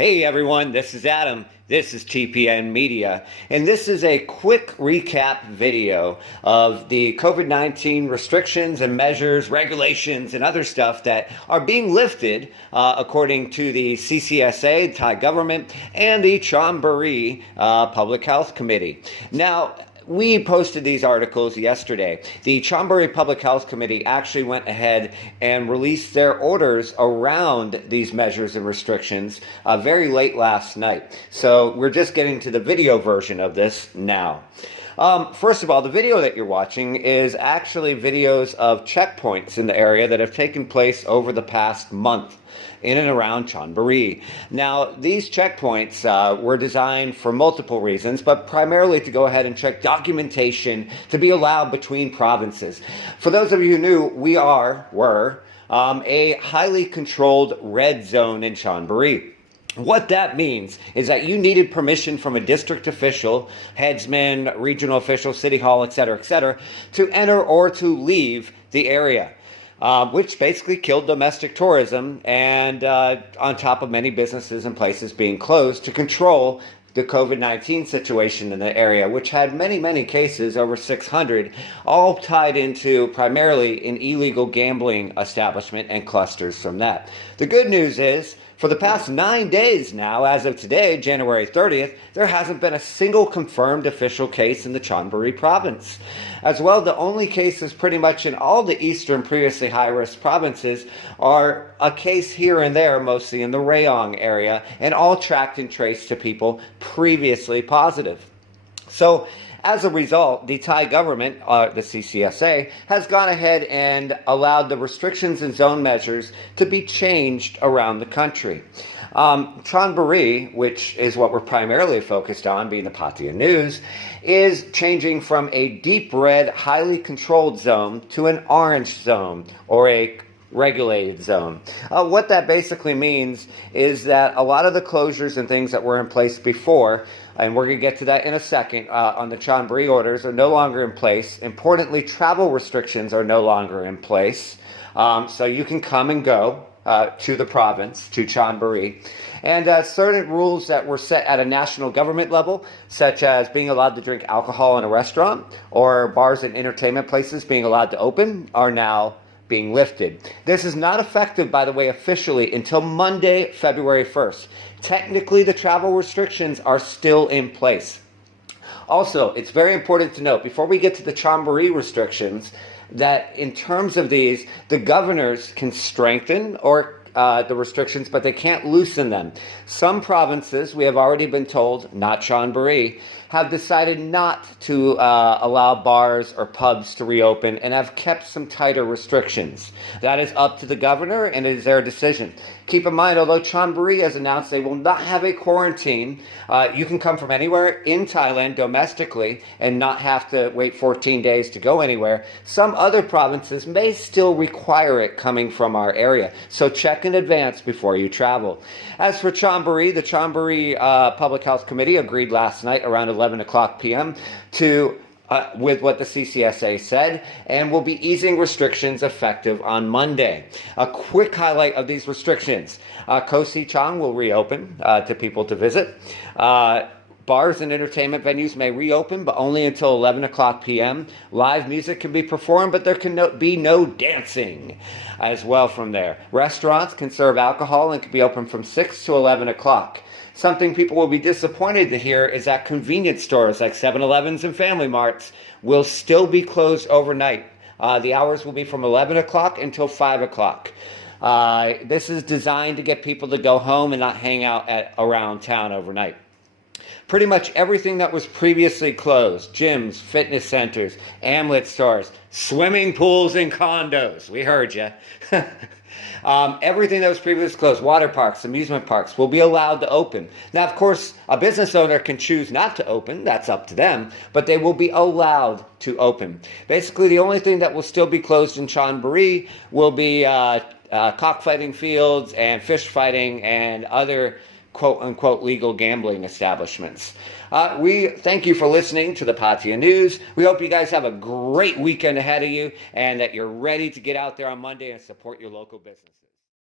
Hey everyone, this is Adam. This is TPN Media, and this is a quick recap video of the COVID-19 restrictions and measures, regulations, and other stuff that are being lifted according to the CCSA, the Thai government, and the Chonburi Public Health Committee. Now, we posted these articles yesterday. The Chonburi Public Health Committee actually went ahead and released their orders around these measures and restrictions very late last night. So we're just getting to the video version of this now. First of all, the video that you're watching is actually videos of checkpoints in the area that have taken place over the past month in and around Chonburi. Now, these checkpoints were designed for multiple reasons, but primarily to go ahead and check documentation to be allowed between provinces. For those of you who knew, we were a highly controlled red zone in Chonburi. What that means is that you needed permission from a district official, headsman, regional official, city hall, etc., to enter or to leave the area. Which basically killed domestic tourism, and on top of many businesses and places being closed to control the COVID-19 situation in the area, which had many cases, over 600, all tied into primarily an illegal gambling establishment and clusters from that. The good news is, for the past 9 days now, as of today, January 30th, there hasn't been a single confirmed official case in the Chonburi province. As well, the only cases pretty much in all the eastern previously high-risk provinces are a case here and there, mostly in the Rayong area, and all tracked and traced to people previously positive. So, as a result, the Thai government, the CCSA, has gone ahead and allowed the restrictions and zone measures to be changed around the country. Chonburi, which is what we're primarily focused on, being the Pattaya news, is changing from a deep red, highly controlled zone to an orange zone, or a regulated zone. What that basically means is that a lot of the closures and things that were in place before, and we're going to get to that in a second, on the Chonburi orders, are no longer in place. Importantly, travel restrictions are no longer in place. So you can come and go to the province, to Chonburi. And certain rules that were set at a national government level, such as being allowed to drink alcohol in a restaurant, or bars and entertainment places being allowed to open, are now being lifted. This is not effective, by the way, officially until Monday, February 1st. Technically, the travel restrictions are still in place. Also, it's very important to note, before we get to the Chonburi restrictions, that in terms of these, the governors can strengthen or the restrictions, but they can't loosen them. Some provinces, we have already been told, not Chonburi, have decided not to allow bars or pubs to reopen and have kept some tighter restrictions. That is up to the governor, and it is their decision. Keep in mind, although Chonburi has announced they will not have a quarantine, you can come from anywhere in Thailand domestically and not have to wait 14 days to go anywhere. Some other provinces may still require it coming from our area, so check in advance before you travel. As for Chonburi, the Chonburi Public Health Committee agreed last night around 11 o'clock p.m. With what the CCSA said, and will be easing restrictions effective on Monday. A quick highlight of these restrictions. Koh Si Chang will reopen to people to visit. Bars and entertainment venues may reopen, but only until 11 o'clock p.m. Live music can be performed, but there can be no dancing as well from there. Restaurants can serve alcohol and can be open from 6 to 11 o'clock. Something people will be disappointed to hear is that convenience stores like 7-Elevens and Family Marts will still be closed overnight. The hours will be from 11 o'clock until 5 o'clock. This is designed to get people to go home and not hang out around town overnight. Pretty much everything that was previously closed, gyms, fitness centers, amulet stores, swimming pools and condos, we heard you. Everything that was previously closed, water parks, amusement parks, will be allowed to open. Now, of course, a business owner can choose not to open. That's up to them. But they will be allowed to open. Basically, the only thing that will still be closed in Chonburi will be cockfighting fields and fish fighting and other quote-unquote legal gambling establishments. We thank you for listening to the Pattaya News. We hope you guys have a great weekend ahead of you and that you're ready to get out there on Monday and support your local businesses.